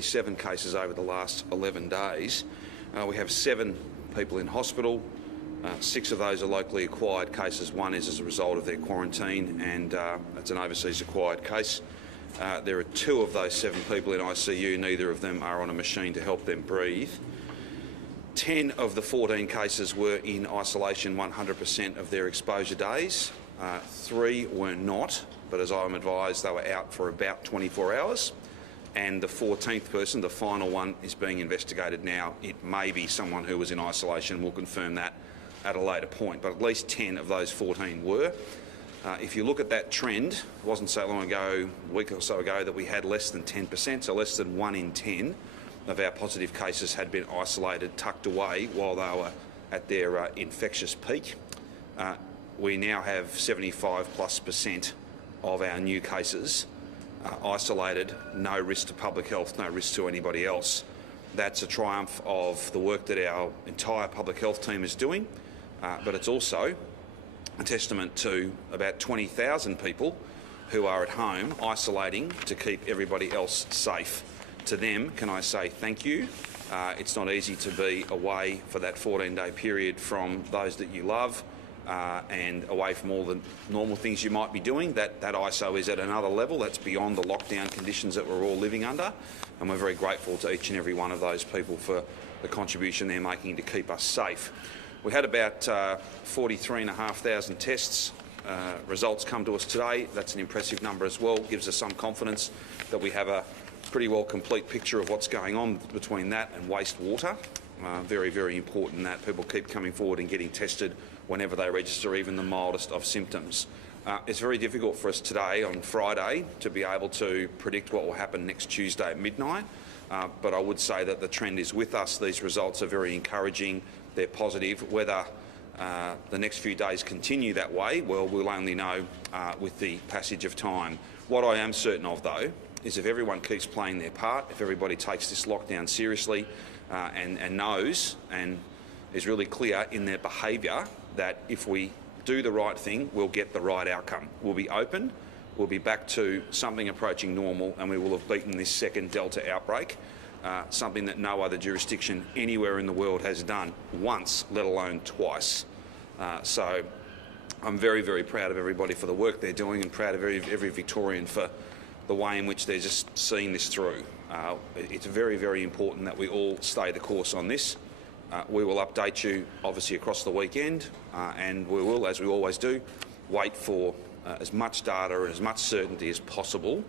7 cases over the last 11 days. We have 7 people in hospital. 6 of those are locally acquired cases. 1 is as a result of their quarantine, and it's an overseas acquired case. There are 2 of those 7 people in ICU. Neither of them are on a machine to help them breathe. 10 of the 14 cases were in isolation 100% of their exposure days. 3 were not, but as I'm advised, they were out for about 24 hours. And the 14th person, the final one, is being investigated now. It may be someone who was in isolation. We'll confirm that at a later point, but at least 10 of those 14 were. If you look at that trend, it wasn't so long ago, a week or so ago, that we had less than 10%, so less than 1 in 10 of our positive cases had been isolated, tucked away while they were at their infectious peak. We now have 75+% of our new cases isolated, no risk to public health, no risk to anybody else. That's a triumph of the work that our entire public health team is doing, but it's also a testament to about 20,000 people who are at home isolating to keep everybody else safe. To them, can I say thank you? It's not easy to be away for that 14-day period from those that you love and away from all the normal things you might be doing. That ISO is at another level. That's beyond the lockdown conditions that we're all living under, and we're very grateful to each and every one of those people for the contribution they're making to keep us safe. We had about 43,500 tests. Results come to us today. That's an impressive number as well. Gives us some confidence that we have a pretty well complete picture of what's going on between that and wastewater. Very, very important that people keep coming forward and getting tested whenever they register even the mildest of symptoms. It's very difficult for us today on Friday to be able to predict what will happen next Tuesday at midnight, but I would say that the trend is with us. These results are very encouraging. They're positive. Whether the next few days continue that way, well, we'll only know with the passage of time. What I am certain of, though, is if everyone keeps playing their part, if everybody takes this lockdown seriously and knows and is really clear in their behaviour that if we do the right thing, we'll get the right outcome. We'll be open, we'll be back to something approaching normal, and we will have beaten this second Delta outbreak, something that no other jurisdiction anywhere in the world has done once, let alone twice. So I'm very, very proud of everybody for the work they're doing, and proud of every Victorian for the way in which they're just seeing this through. It's very, very important that we all stay the course on this. We will update you obviously across the weekend, and we will, as we always do, wait for as much data and as much certainty as possible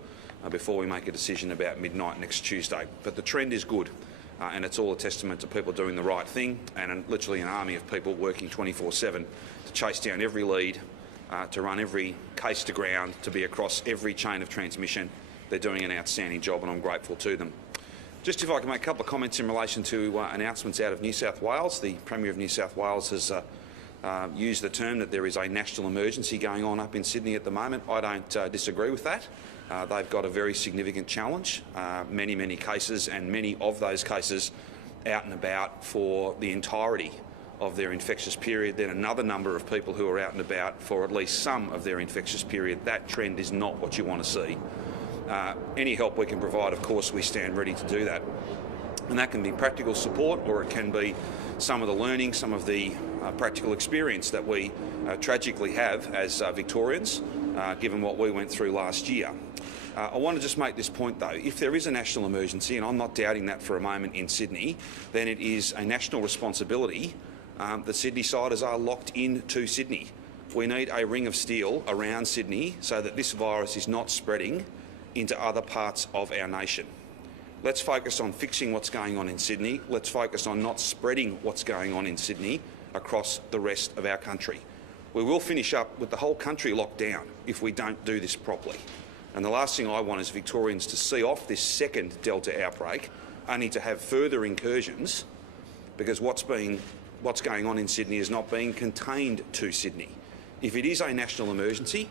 before we make a decision about midnight next Tuesday. But the trend is good, and it's all a testament to people doing the right thing, and literally an army of people working 24/7 to chase down every lead, to run every case to ground, to be across every chain of transmission. They're doing an outstanding job, and I'm grateful to them. Just if I can make a couple of comments in relation to announcements out of New South Wales. The Premier of New South Wales has used the term that there is a national emergency going on up in Sydney at the moment. I don't disagree with that. They've got a very significant challenge, many, many cases, and many of those cases out and about for the entirety of their infectious period, then another number of people who are out and about for at least some of their infectious period. That trend is not what you want to see. Any help we can provide, of course, we stand ready to do that. And that can be practical support, or it can be some of the learning, some of the practical experience that we tragically have as Victorians, given what we went through last year. I want to just make this point, though. If there is a national emergency, and I'm not doubting that for a moment in Sydney, then it is a national responsibility. The Sydney-siders are locked into Sydney. We need a ring of steel around Sydney so that this virus is not spreading into other parts of our nation. Let's focus on fixing what's going on in Sydney. Let's focus on not spreading what's going on in Sydney across the rest of our country. We will finish up with the whole country locked down if we don't do this properly. And the last thing I want is Victorians to see off this second Delta outbreak only to have further incursions, because what's going on in Sydney is not being contained to Sydney. If it is a national emergency,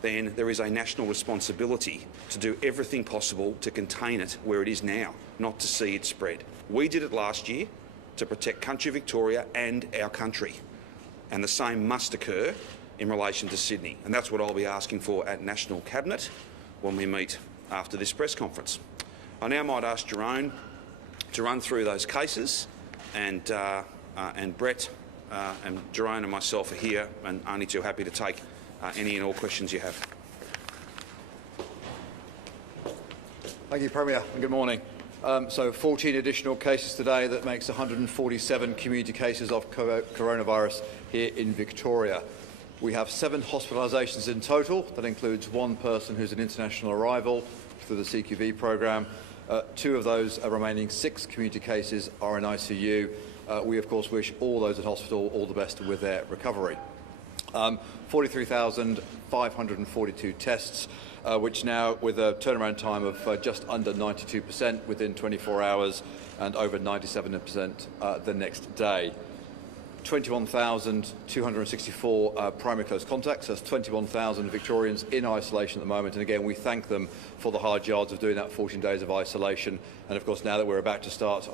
then there is a national responsibility to do everything possible to contain it where it is now, not to see it spread. We did it last year to protect country Victoria and our country, and the same must occur in relation to Sydney. And that's what I'll be asking for at National Cabinet when we meet after this press conference. I now might ask Jerome to run through those cases, and Brett and Jerome and myself are here and only too happy to take any and all questions you have. Thank you, Premier, and good morning. So 14 additional cases today. That makes 147 community cases of coronavirus here in Victoria. We have 7 hospitalisations in total. That includes 1 person who's an international arrival through the CQV programme. 2 of those remaining 6 community cases are in ICU. We, of course, wish all those in hospital all the best with their recovery. 43,542 tests, which now, with a turnaround time of just under 92% within 24 hours and over 97% the next day. 21,264 primary close contacts. That's 21,000 Victorians in isolation at the moment. And again, we thank them for the hard yards of doing that 14 days of isolation. And of course, now that we're about to start,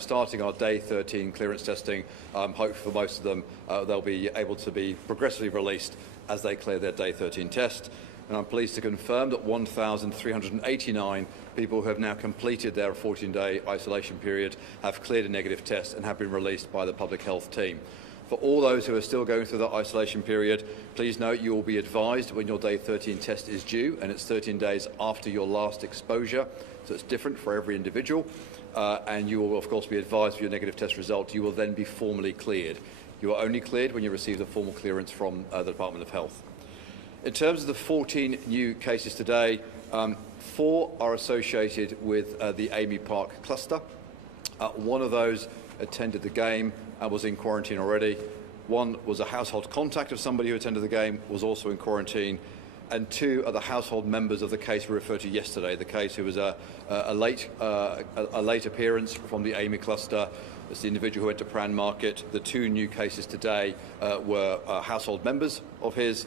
starting our day 13 clearance testing, hopefully for most of them, they'll be able to be progressively released as they clear their day 13 test. And I'm pleased to confirm that 1,389 people who have now completed their 14-day isolation period have cleared a negative test and have been released by the public health team. For all those who are still going through that isolation period, please note you will be advised when your day 13 test is due, and it's 13 days after your last exposure, so it's different for every individual. And you will, of course, be advised of your negative test result. You will then be formally cleared. You are only cleared when you receive the formal clearance from the Department of Health. In terms of the 14 new cases today, 4 are associated with the Amy Park cluster. 1 of those attended the game and was in quarantine already. 1 was a household contact of somebody who attended the game, was also in quarantine. And 2 are the household members of the case we referred to yesterday, the case who was a late appearance from the Amy cluster. It's the individual who went to Pran Market. The 2 new cases today were household members of his.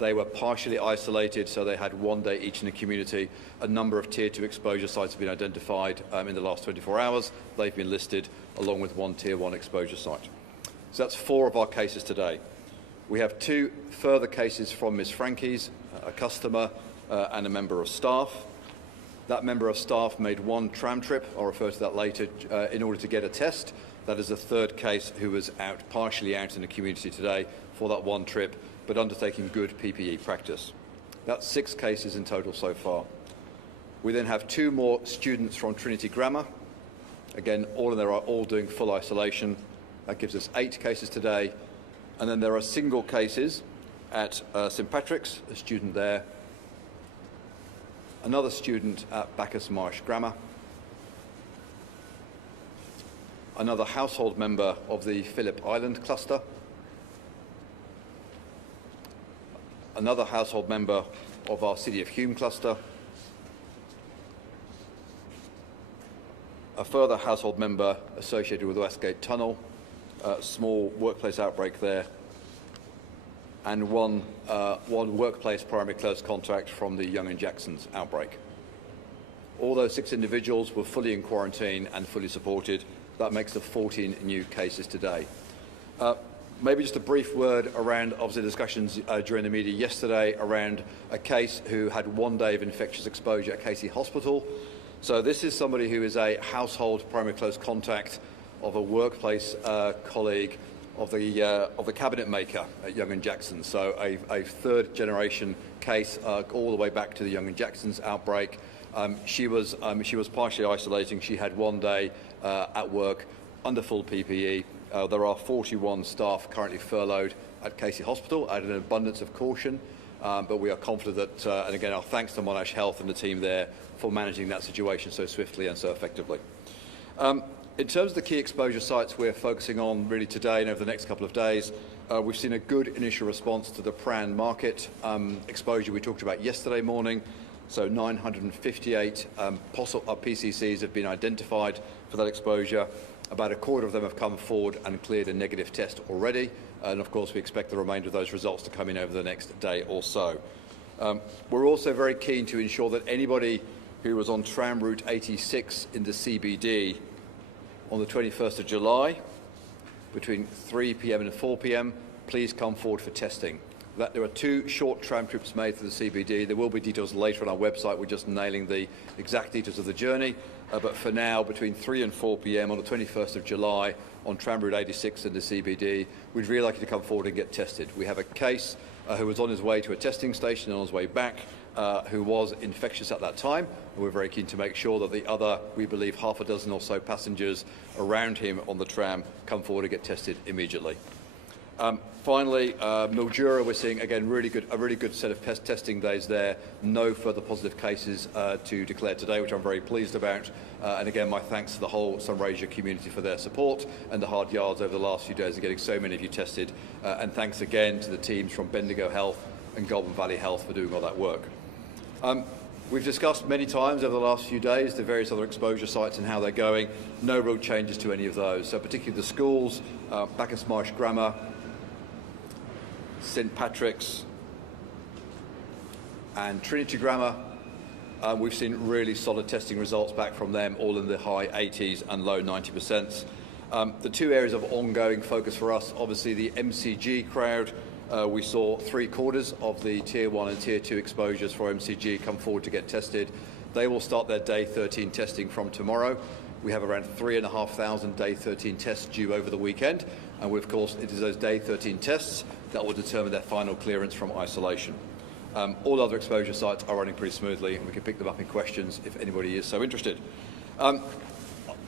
They were partially isolated, so they had 1 day each in the community. A number of Tier 2 exposure sites have been identified in the last 24 hours. They've been listed along with 1 Tier 1 exposure site. So that's 4 of our cases today. We have 2 further cases from Ms Frankie's, a customer and a member of staff. That member of staff made 1 tram trip, I'll refer to that later, in order to get a test. That is the 3rd case who was partially out in the community today for that 1 trip, but undertaking good PPE practice. That's 6 cases in total so far. We then have 2 more students from Trinity Grammar. Again, all of them are all doing full isolation. That gives us 8 cases today. And then there are single cases at St Patrick's, a student there. Another student at Bacchus Marsh Grammar. Another household member of the Phillip Island cluster. Another household member of our City of Hume cluster. A further household member associated with Westgate Tunnel, a small workplace outbreak there, and one workplace primary close contact from the Young and Jackson's outbreak. All those 6 individuals were fully in quarantine and fully supported. That makes the 14 new cases today. Maybe just a brief word around, obviously, discussions during the media yesterday around a case who had 1 day of infectious exposure at Casey Hospital. So this is somebody who is a household primary close contact of a workplace colleague of the cabinet maker at Young and Jackson. So a 3rd generation case all the way back to the Young and Jackson's outbreak. She was partially isolating. She had 1 day at work under full PPE. There are 41 staff currently furloughed at Casey Hospital out of an abundance of caution, but we are confident that, and again, our thanks to Monash Health and the team there for managing that situation so swiftly and so effectively. In terms of the key exposure sites we're focusing on really today and over the next couple of days, we've seen a good initial response to the Pran Market exposure we talked about yesterday morning. So 958 PCCs have been identified for that exposure. About a quarter of them have come forward and cleared a negative test already. And of course, we expect the remainder of those results to come in over the next day or so. We're also very keen to ensure that anybody who was on tram route 86 in the CBD on the 21st of July, between 3 p.m. and 4 p.m, please come forward for testing. that there are 2 short tram trips made for the CBD. There will be details later on our website. We're just nailing the exact details of the journey. But for now, between 3 and 4 p.m. on the 21st of July on tram route 86 in the CBD, we'd really like you to come forward and get tested. We have a case who was on his way to a testing station and on his way back, who was infectious at that time. And we're very keen to make sure that the other, we believe, half a dozen or so passengers around him on the tram come forward and get tested immediately. Finally, Mildura, we're seeing again a really good set of testing days there. No further positive cases to declare today, which I'm very pleased about. And again, my thanks to the whole Sunraysia community for their support and the hard yards over the last few days of getting so many of you tested. And thanks again to the teams from Bendigo Health and Goulburn Valley Health for doing all that work. We've discussed many times over the last few days the various other exposure sites and how they're going. No real changes to any of those. So particularly the schools, Bacchus Marsh Grammar, St Patrick's and Trinity Grammar, we've seen really solid testing results back from them, all in the high 80s and low 90%. The 2 areas of ongoing focus for us, obviously the MCG crowd. We saw 3/4 of the Tier 1 and Tier 2 exposures for MCG come forward to get tested. They will start their Day 13 testing from tomorrow. We have around 3,500 Day 13 tests due over the weekend. And of course, it is those Day 13 tests that will determine their final clearance from isolation. All other exposure sites are running pretty smoothly, and we can pick them up in questions if anybody is so interested.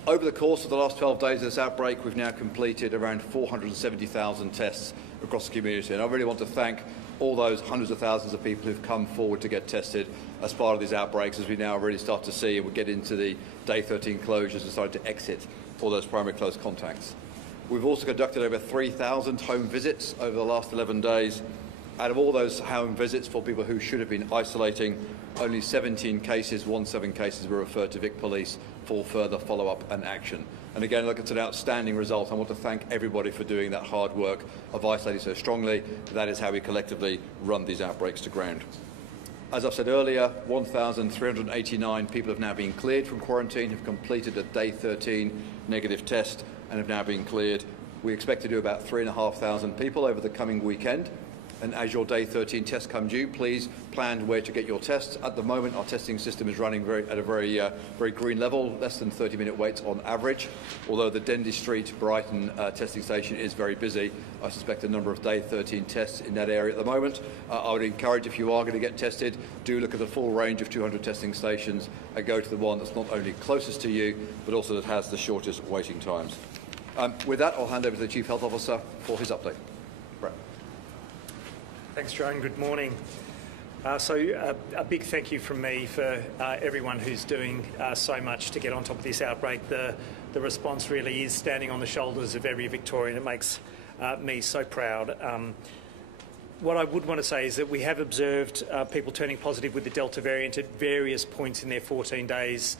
Over the course of the last 12 days of this outbreak, we've now completed around 470,000 tests across the community. And I really want to thank all those hundreds of thousands of people who've come forward to get tested as part of these outbreaks, as we now really start to see and we get into the Day 13 closures and starting to exit all those primary close contacts. We've also conducted over 3,000 home visits over the last 11 days. Out of all those home visits for people who should have been isolating, only 17 cases were referred to Vic Police for further follow-up and action. And again, look, it's an outstanding result. I want to thank everybody for doing that hard work of isolating so strongly. That is how we collectively run these outbreaks to ground. As I've said earlier, 1,389 people have now been cleared from quarantine, have completed a Day 13 negative test and have now been cleared. We expect to do about 3,500 people over the coming weekend. And as your Day 13 tests come due, please plan where to get your tests. At the moment, our testing system is running at a very green level, less than 30-minute waits on average. Although the Dendy Street, Brighton testing station is very busy, I suspect a number of Day 13 tests in that area at the moment. I would encourage, if you are going to get tested, do look at the full range of 200 testing stations and go to the one that's not only closest to you, but also that has the shortest waiting times. With that, I'll hand over to the Chief Health Officer for his update. Brett. Thanks, Joan. Good morning. A big thank you from me for everyone who's doing so much to get on top of this outbreak. The response really is standing on the shoulders of every Victorian. It makes me so proud. What I would want to say is that we have observed people turning positive with the Delta variant at various points in their 14 days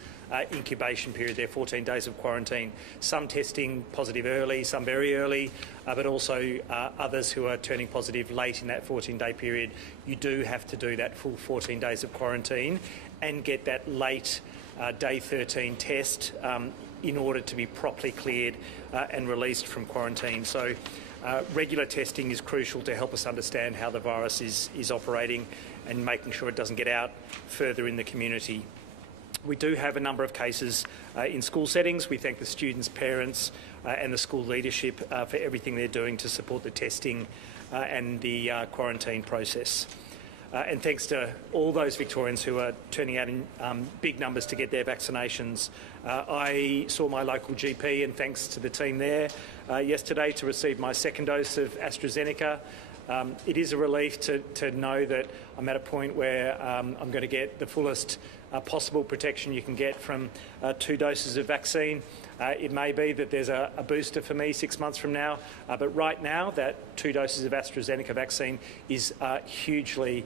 incubation period, their 14 days of quarantine. Some testing positive early, some very early, but also others who are turning positive late in that 14-day period. You do have to do that full 14 days of quarantine and get that late Day 13 test in order to be properly cleared and released from quarantine. So regular testing is crucial to help us understand how the virus is operating and making sure it doesn't get out further in the community. We do have a number of cases in school settings. We thank the students, parents and the school leadership for everything they're doing to support the testing and the quarantine process. And thanks to all those Victorians who are turning out in big numbers to get their vaccinations. I saw my local GP, and thanks to the team there yesterday, to receive my second dose of AstraZeneca. It is a relief to know that I'm at a point where I'm going to get the fullest possible protection you can get from 2 doses of vaccine. It may be that there's a booster for me 6 months from now, but right now that 2 doses of AstraZeneca vaccine is hugely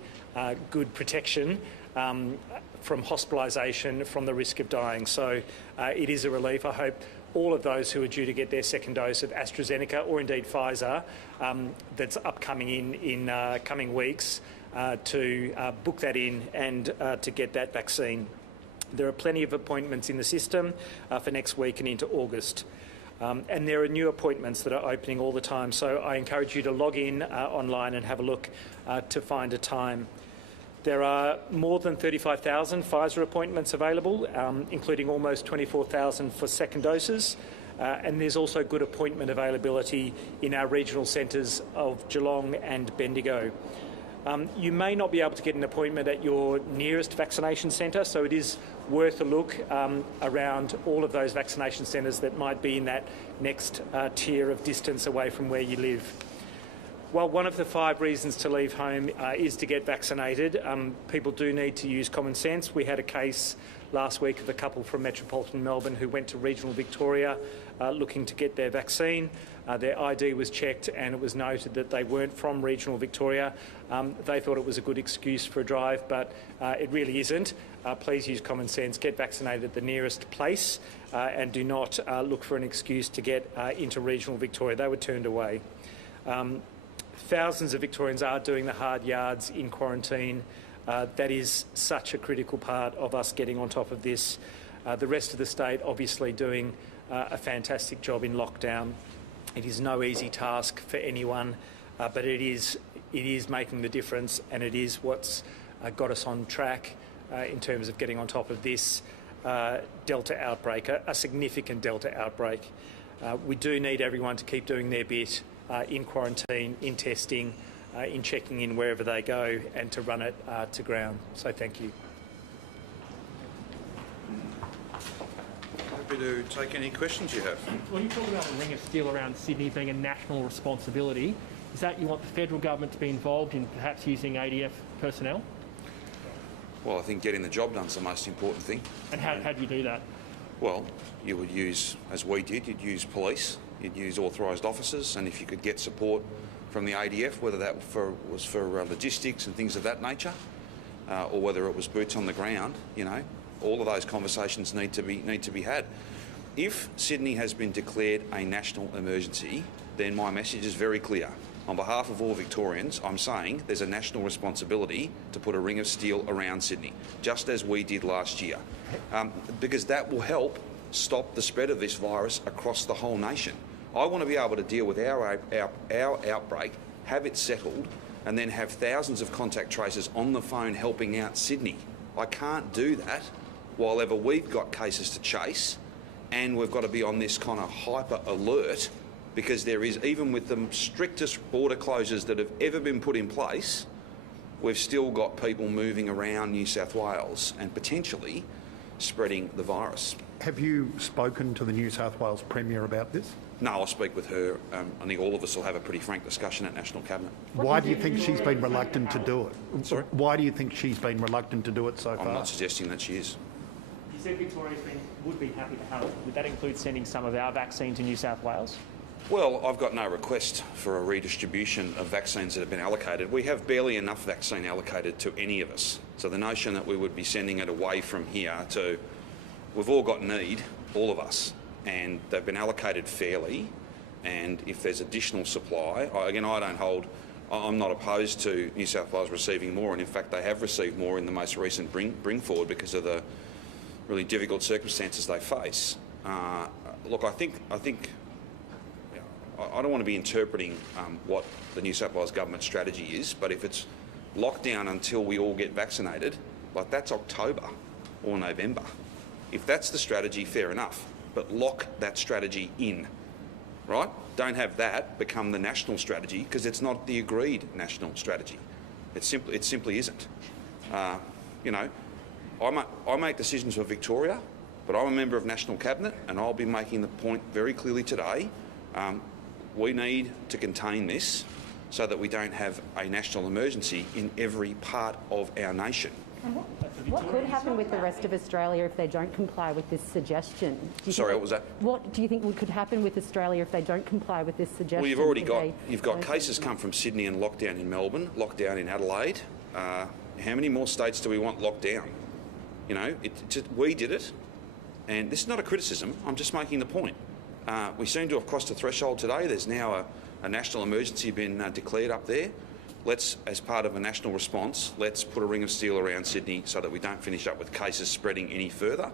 good protection from hospitalisation, from the risk of dying. So it is a relief. I hope all of those who are due to get their second dose of AstraZeneca, or indeed Pfizer, that's upcoming in coming weeks, to book that in and to get that vaccine. There are plenty of appointments in the system for next week and into August. And there are new appointments that are opening all the time, so I encourage you to log in online and have a look to find a time. There are more than 35,000 Pfizer appointments available, including almost 24,000 for second doses. And there's also good appointment availability in our regional centres of Geelong and Bendigo. You may not be able to get an appointment at your nearest vaccination centre, so it is worth a look around all of those vaccination centres that might be in that next tier of distance away from where you live. Well, one of the 5 reasons to leave home is to get vaccinated. People do need to use common sense. We had a case last week of a couple from metropolitan Melbourne who went to regional Victoria looking to get their vaccine. Their ID was checked and it was noted that they weren't from regional Victoria. They thought it was a good excuse for a drive, but it really isn't. Please use common sense, get vaccinated at the nearest place and do not look for an excuse to get into regional Victoria. They were turned away. Thousands of Victorians are doing the hard yards in quarantine. That is such a critical part of us getting on top of this. The rest of the state obviously doing a fantastic job in lockdown. It is no easy task for anyone, but it is making the difference, and it is what's got us on track in terms of getting on top of this Delta outbreak, a significant Delta outbreak. We do need everyone to keep doing their bit in quarantine, in testing, in checking in wherever they go, and to run it to ground. So thank you. Happy to take any questions you have. When you talk about the ring of steel around Sydney being a national responsibility, is that you want the federal government to be involved in perhaps using ADF personnel? Well, I think getting the job done is the most important thing. And how do you do that? Well, you would use, as we did, you'd use police, you'd use authorised officers, and if you could get support from the ADF, whether that was for logistics and things of that nature, or whether it was boots on the ground, you know, all of those conversations need to be had. If Sydney has been declared a national emergency, then my message is very clear. On behalf of all Victorians, I'm saying there's a national responsibility to put a ring of steel around Sydney, just as we did last year, because that will help stop the spread of this virus across the whole nation. I want to be able to deal with our outbreak, have it settled, and then have thousands of contact tracers on the phone helping out Sydney. I can't do that while ever we've got cases to chase, and we've got to be on this kind of hyper alert, because there is, even with the strictest border closures that have ever been put in place, we've still got people moving around New South Wales and potentially spreading the virus. Have you spoken to the New South Wales Premier about this? No, I'll speak with her. I think all of us will have a pretty frank discussion at National Cabinet. Why do you think she's been reluctant to do it? Sorry? Why do you think she's been reluctant to do it so far? I'm not suggesting that she is. You said Victoria would be happy to help. Would that include sending some of our vaccine to New South Wales? Well, I've got no request for a redistribution of vaccines that have been allocated. We have barely enough vaccine allocated to any of us. So the notion that we would be sending it away from here to... We've all got need, all of us, and they've been allocated fairly. And if there's additional supply, I'm not opposed to New South Wales receiving more, and in fact they have received more in the most recent bring forward because of the really difficult circumstances they face. Look, I think I don't want to be interpreting what the New South Wales government strategy is, but if it's lockdown until we all get vaccinated, like that's October or November. If that's the strategy, fair enough, but lock that strategy in, right? Don't have that become the national strategy, because it's not the agreed national strategy. It simply isn't. You know, I make decisions for Victoria, but I'm a member of National Cabinet, and I'll be making the point very clearly today. We need to contain this so that we don't have a national emergency in every part of our nation. What could happen with the rest of Australia if they don't comply with this suggestion? Sorry, what was that? What do you think could happen with Australia if they don't comply with this suggestion? Well, you've got cases come from Sydney and lockdown in Melbourne, lockdown in Adelaide. How many more states do we want locked down? You know, we did it, and this is not a criticism. I'm just making the point. We seem to have crossed a threshold today. There's now a national emergency been declared up there. Let's, as part of a national response, let's put a ring of steel around Sydney so that we don't finish up with cases spreading any further.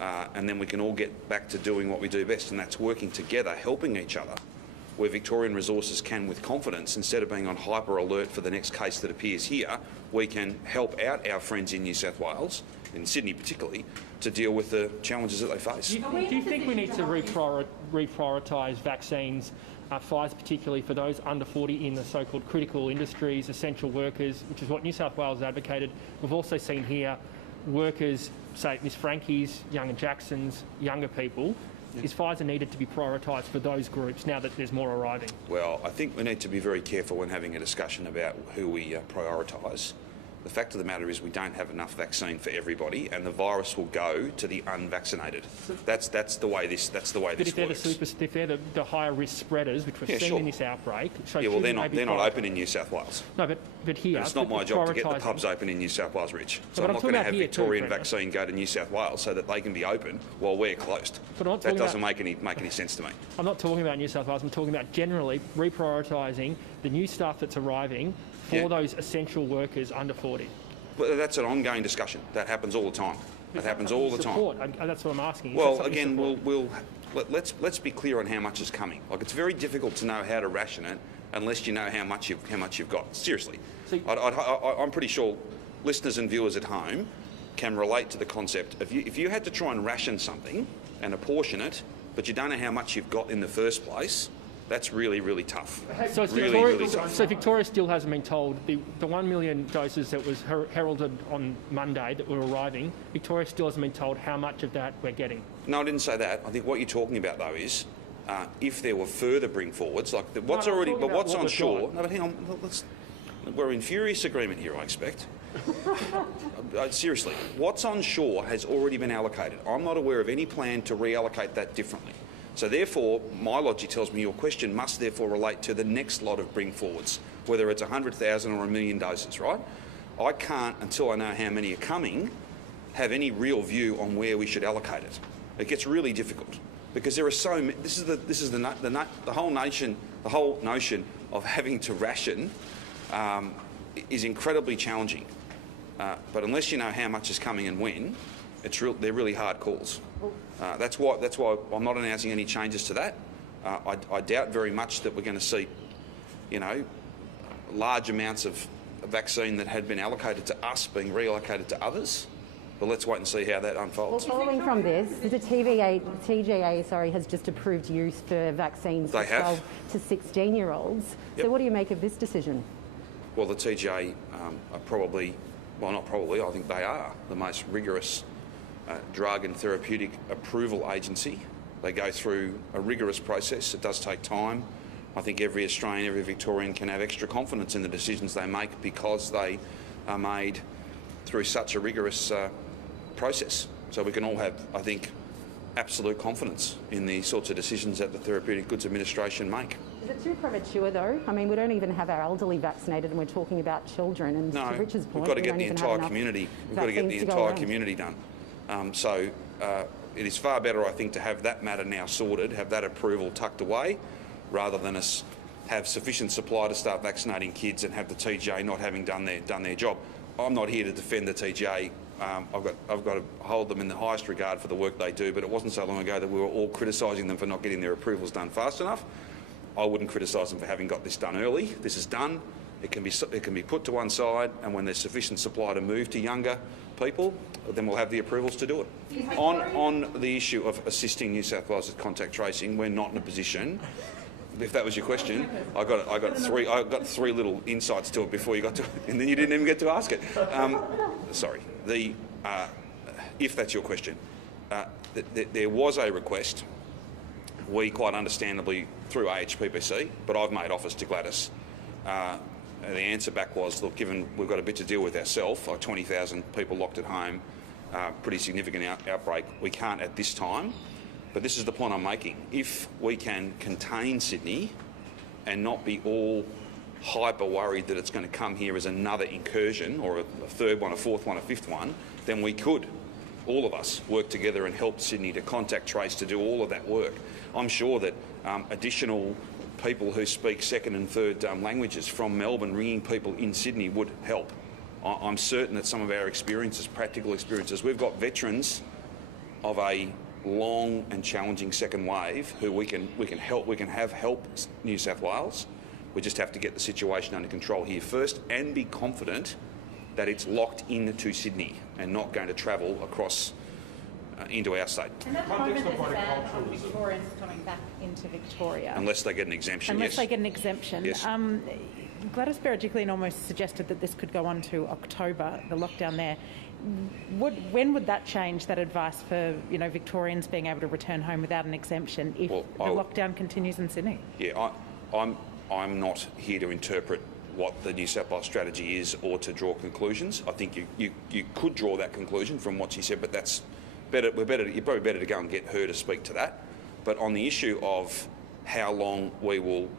and then we can all get back to doing what we do best, and that's working together, helping each other, where Victorian resources can with confidence, instead of being on hyper alert for the next case that appears here, we can help out our friends in New South Wales, in Sydney particularly, to deal with the challenges that they face. Do you think we need to reprioritise vaccines, Pfizer particularly for those under 40 in the so-called critical industries, essential workers, which is what New South Wales advocated? We've also seen here workers, say Miss Frankie's, younger Jackson's, younger people. Is Pfizer needed to be prioritised for those groups now that there's more arriving? Well, I think we need to be very careful when having a discussion about who we prioritise. The fact of the matter is we don't have enough vaccine for everybody, and the virus will go to the unvaccinated. That's the way this works. But if they're the higher risk spreaders, which we're seeing in this outbreak, they're not open in New South Wales. No, but here and it's not my job to get the pubs open in New South Wales, Rich. So I'm not going to have Victorian vaccine go to New South Wales so that they can be open while we're closed. That doesn't make any sense to me. I'm not talking about New South Wales. I'm talking about generally reprioritising the new stuff that's arriving for those essential workers under 40. But that's an ongoing discussion. That happens all the time. That happens all the time. That's what I'm asking. Well, again, let's be clear on how much is coming. Like, it's very difficult to know how to ration it unless you know how much you've got. Seriously, I'm pretty sure listeners and viewers at home can relate to the concept. If you had to try and ration something and apportion it, but you don't know how much you've got in the first place, that's really, really tough. So Victoria still hasn't been told the 1 million doses that was heralded on Monday that were arriving. Victoria still hasn't been told how much of that we're getting. No, I didn't say that. I think what you're talking about though is if there were further bring forwards, like what's on shore. No, but hang on. We're in furious agreement here, I expect. Seriously, what's on shore has already been allocated. I'm not aware of any plan to reallocate that differently. So therefore, my logic tells me your question must therefore relate to the next lot of bring forwards, whether it's 100,000 or 1 million doses, right? I can't, until I know how many are coming, have any real view on where we should allocate it. It gets really difficult because there are so many. This is the whole notion of having to ration is incredibly challenging. But unless you know how much is coming and when, they're really hard calls. That's why I'm not announcing any changes to that. I doubt very much that we're going to see, large amounts of vaccine that had been allocated to us being reallocated to others. But let's wait and see how that unfolds. Well, following from this, the TGA has just approved use for vaccines for 12 to 16-year-olds. Yep. So what do you make of this decision? Well, the TGA are probably, well, not probably, I think they are the most rigorous drug and therapeutic approval agency. They go through a rigorous process. It does take time. I think every Australian, every Victorian can have extra confidence in the decisions they make because they are made through such a rigorous process. So we can all have, I think, absolute confidence in the sorts of decisions that the Therapeutic Goods Administration make. Is it too premature though? I mean, we don't even have our elderly vaccinated and we're talking about children. And no, to Richard's point, we've got to get the entire community. We've got to get the entire community done. So it is far better, I think, to have that matter now sorted, have that approval tucked away, rather than us have sufficient supply to start vaccinating kids and have the TGA not having done their job. I'm not here to defend the TGA. I've got to hold them in the highest regard for the work they do, but it wasn't so long ago that we were all criticising them for not getting their approvals done fast enough. I wouldn't criticise them for having got this done early. This is done. It can be put to one side, and when there's sufficient supply to move to younger people, then we'll have the approvals to do it. On the issue of assisting New South Wales with contact tracing, we're not in a position. If that was your question, I got three little insights to it before you got to it, and then you didn't even get to ask it. Sorry. If that's your question, there was a request. We quite understandably through AHPPC, but I've made offers to Gladys. The answer back was, look, given we've got a bit to deal with ourselves, like 20,000 people locked at home, pretty significant outbreak, we can't at this time. But this is the point I'm making. If we can contain Sydney and not be all hyper worried that it's going to come here as another incursion or a third one, a fourth one, a fifth one, then we could, all of us, work together and help Sydney to contact trace, to do all of that work. I'm sure that additional people who speak second and third languages from Melbourne ringing people in Sydney would help. I'm certain that some of our experiences, practical experiences, we've got veterans of a long and challenging second wave, who we can have help New South Wales. We just have to get the situation under control here first and be confident that it's locked into Sydney and not going to travel across into our state. And at the moment there's a ban on Victorians coming back into Victoria. Unless they get an exemption, Unless yes. they get an exemption. Yes. Gladys Berejiklian almost suggested that this could go on to October, the lockdown there. When would that change, that advice for Victorians being able to return home without an exemption if the lockdown continues in Sydney? Yeah, I'm not here to interpret what the New South Wales strategy is or to draw conclusions. I think you could draw that conclusion from what she said, but that's better. You're probably better to go and get her to speak to that. But on the issue of how long we will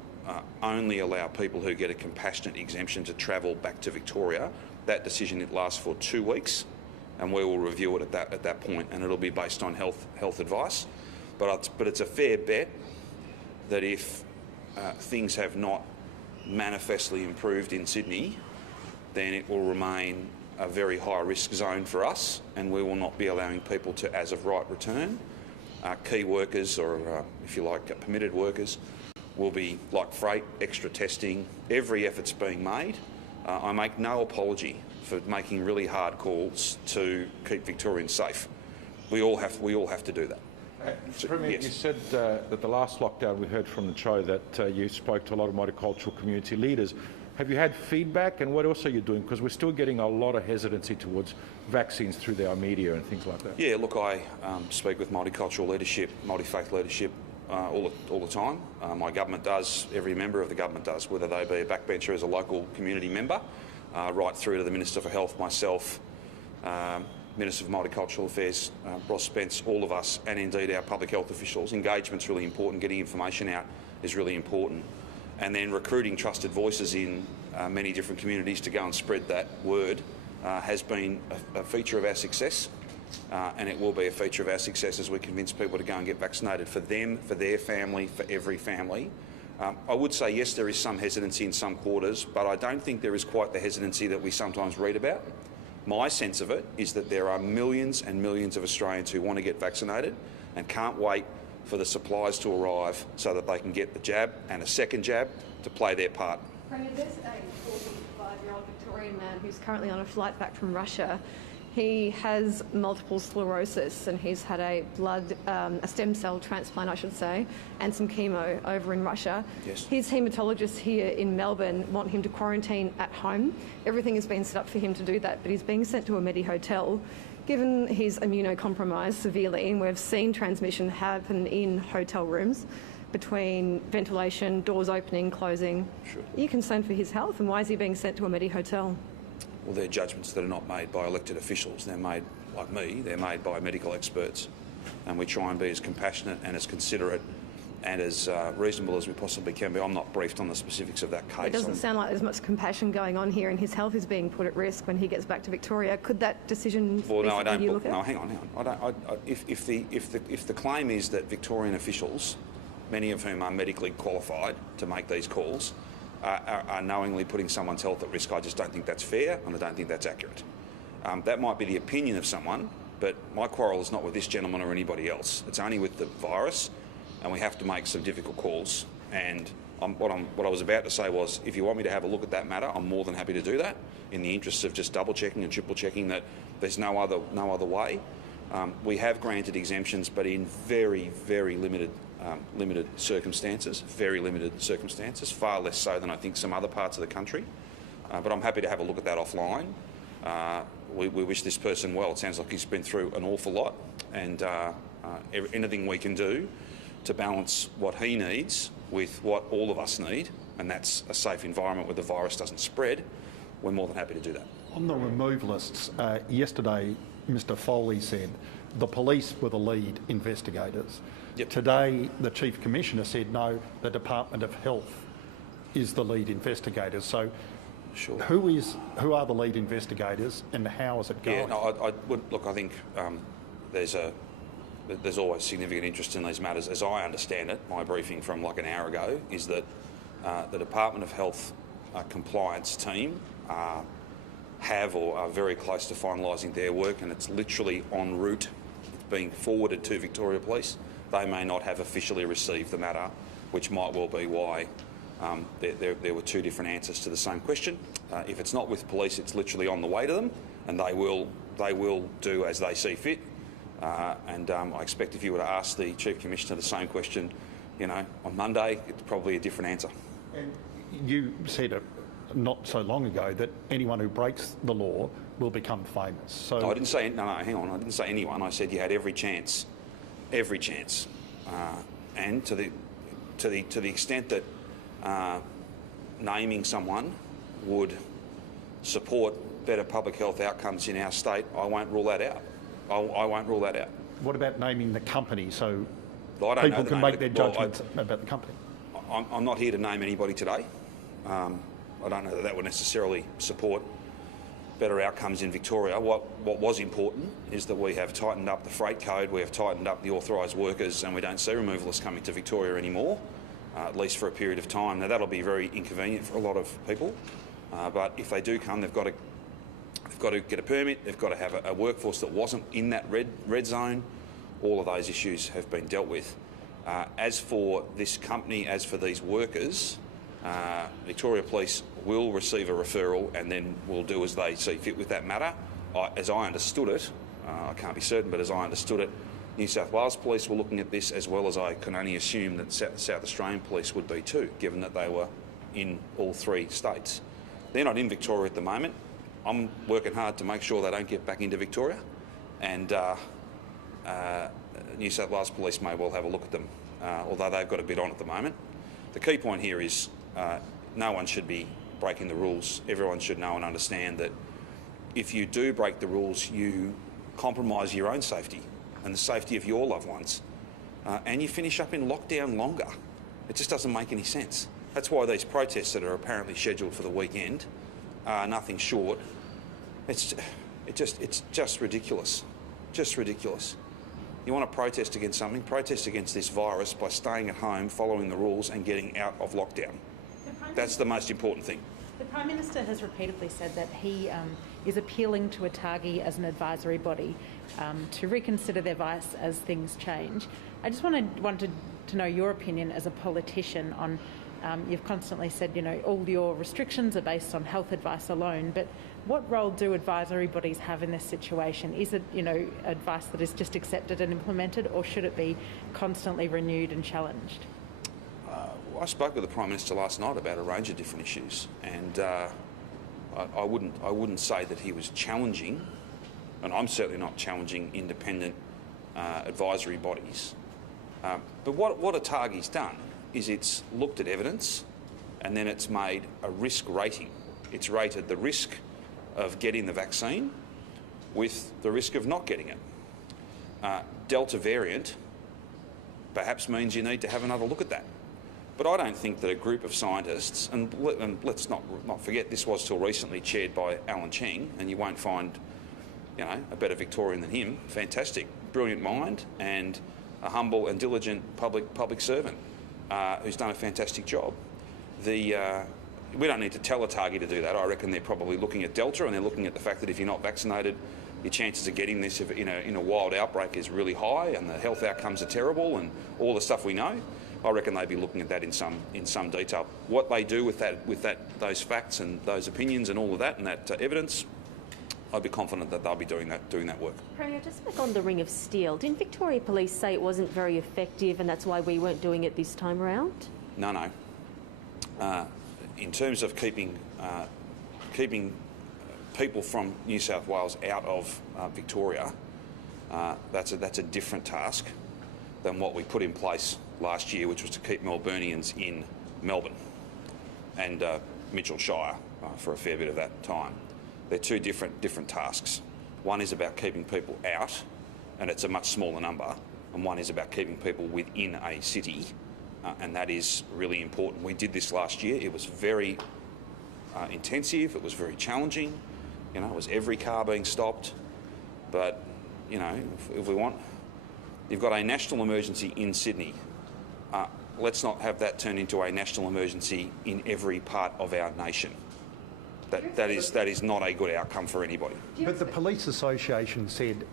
only allow people who get a compassionate exemption to travel back to Victoria, that decision it lasts for 2 weeks, and we will review it at that point, and it'll be based on health advice. But it's a fair bet that if things have not manifestly improved in Sydney, then it will remain a very high risk zone for us, and we will not be allowing people to, as of right, return. Key workers, or if you like, permitted workers, will be like freight, extra testing. Every effort's being made. I make no apology for making really hard calls to keep Victorians safe. We all have to do that. Premier, yes. You said that the last lockdown we heard from the show that you spoke to a lot of multicultural community leaders. Have you had feedback, and what else are you doing? Because we're still getting a lot of hesitancy towards vaccines through our media and things like that. Yeah, look, I speak with multicultural leadership, multi-faith leadership all the time. My government does, every member of the government does, whether they be a backbencher as a local community member, right through to the Minister for Health, myself, Minister for Multicultural Affairs, Ross Spence, all of us, and indeed our public health officials. Engagement's really important. Getting information out is really important. And then recruiting trusted voices in many different communities to go and spread that word has been a feature of our success. And it will be a feature of our success as we convince people to go and get vaccinated for them, for their family, for every family. I would say, yes, there is some hesitancy in some quarters, but I don't think there is quite the hesitancy that we sometimes read about. My sense of it is that there are millions and millions of Australians who want to get vaccinated and can't wait for the supplies to arrive so that they can get the jab and a second jab to play their part. Premier, there's a 45-year-old Victorian man who's currently on a flight back from Russia. He has multiple sclerosis, and he's had a stem cell transplant, I should say, and some chemo over in Russia. Yes. His haematologists here in Melbourne want him to quarantine at home. Everything has been set up for him to do that, but he's being sent to a Medi hotel. Given he's immunocompromised severely, and we've seen transmission happen in hotel rooms between ventilation, doors opening, closing, Sure. Are you concerned for his health, and why is he being sent to a Medi hotel? Well, they're judgments that are not made by elected officials. They're made, like me, they're made by medical experts. And we try and be as compassionate and as considerate and as reasonable as we possibly can be. I'm not briefed on the specifics of that case. It doesn't sound like there's much compassion going on here, and his health is being put at risk when he gets back to Victoria. Could that decision be something you look at? No, hang on. If the claim is that Victorian officials, many of whom are medically qualified to make these calls, are knowingly putting someone's health at risk, I just don't think that's fair, and I don't think that's accurate. That might be the opinion of someone, but my quarrel is not with this gentleman or anybody else. It's only with the virus, and we have to make some difficult calls. And what I was about to say was, if you want me to have a look at that matter, I'm more than happy to do that, in the interests of just double-checking and triple-checking that there's no other way. We have granted exemptions, but in very, very limited circumstances, far less so than I think some other parts of the country. But I'm happy to have a look at that offline. We wish this person well. It sounds like he's been through an awful lot, and anything we can do to balance what he needs with what all of us need, and that's a safe environment where the virus doesn't spread, we're more than happy to do that. On the removalists, yesterday Mr Foley said the police were the lead investigators. Yep. Today the Chief Commissioner said no, the Department of Health is the lead investigator. So Sure. who are the lead investigators, and how is it going? Yeah, no, I think there's always significant interest in these matters. As I understand it, my briefing from like an hour ago is that the Department of Health compliance team have or are very close to finalising their work, and it's literally en route. It's being forwarded to Victoria Police. They may not have officially received the matter, which might well be why there were two different answers to the same question. If it's not with police, it's literally on the way to them, and they will do as they see fit. I expect if you were to ask the Chief Commissioner the same question, on Monday, it's probably a different answer. And you said not so long ago that anyone who breaks the law will become famous. So I didn't say hang on. I didn't say anyone. I said you had every chance, and to the extent that naming someone would support better public health outcomes in our state, I won't rule that out. I won't rule that out. What about naming the company so I don't people know can make their judgments about the company? I'm not here to name anybody today. I don't know that would necessarily support better outcomes in Victoria. What was important is that we have tightened up the freight code, we have tightened up the authorised workers, and we don't see removalists coming to Victoria anymore, at least for a period of time. Now that'll be very inconvenient for a lot of people, but if they do come, they've got to get a permit, they've got to have a workforce that wasn't in that red zone. All of those issues have been dealt with. As for this company, as for these workers, Victoria Police will receive a referral and then will do as they see fit with that matter. As I understood it, I can't be certain, but as I understood it, New South Wales Police were looking at this, as well as I can only assume that South Australian Police would be too, given that they were in all three states. They're not in Victoria at the moment. I'm working hard to make sure they don't get back into Victoria, and New South Wales Police may well have a look at them, although they've got a bit on at the moment. The key point here is no one should be breaking the rules. Everyone should know and understand that if you do break the rules, you compromise your own safety and the safety of your loved ones, and you finish up in lockdown longer. It just doesn't make any sense. That's why these protests that are apparently scheduled for the weekend are nothing short. It's just ridiculous. Just ridiculous. You want to protest against something, protest against this virus by staying at home, following the rules and getting out of lockdown. That's the most important thing. The Prime Minister has repeatedly said that he is appealing to ATAGI as an advisory body to reconsider their advice as things change. I just wanted to know your opinion as a politician on, you've constantly said, all your restrictions are based on health advice alone, but what role do advisory bodies have in this situation? Is it, advice that is just accepted and implemented, or should it be constantly renewed and challenged? I spoke with the Prime Minister last night about a range of different issues, and I wouldn't say that he was challenging, and I'm certainly not challenging independent advisory bodies. But what ATAGI's done is it's looked at evidence, and then it's made a risk rating. It's rated the risk of getting the vaccine with the risk of not getting it. Delta variant perhaps means you need to have another look at that. But I don't think that a group of scientists, and let's not forget this was till recently chaired by Alan Cheng, and you won't find a better Victorian than him. Fantastic, brilliant mind, and a humble and diligent public servant who's done a fantastic job. We don't need to tell ATAGI to do that. I reckon they're probably looking at Delta, and they're looking at the fact that if you're not vaccinated, your chances of getting this in a wild outbreak is really high, and the health outcomes are terrible, and all the stuff we know. I reckon they'd be looking at that in some detail. What they do with those facts and those opinions and all of that and that evidence, I'd be confident that they'll be doing that work. Premier, just back on the Ring of Steel, didn't Victoria Police say it wasn't very effective and that's why we weren't doing it this time around? No. In terms of keeping people from New South Wales out of Victoria, that's a different task than what we put in place last year, which was to keep Melburnians in Melbourne and Mitchell Shire for a fair bit of that time. They're two different tasks. One is about keeping people out, and it's a much smaller number, and one is about keeping people within a city, and that is really important. We did this last year. It was very intensive. It was very challenging. It was every car being stopped. But, if we want... You've got a national emergency in Sydney. Let's not have that turn into a national emergency in every part of our nation. That is not a good outcome for anybody. But the Police Association said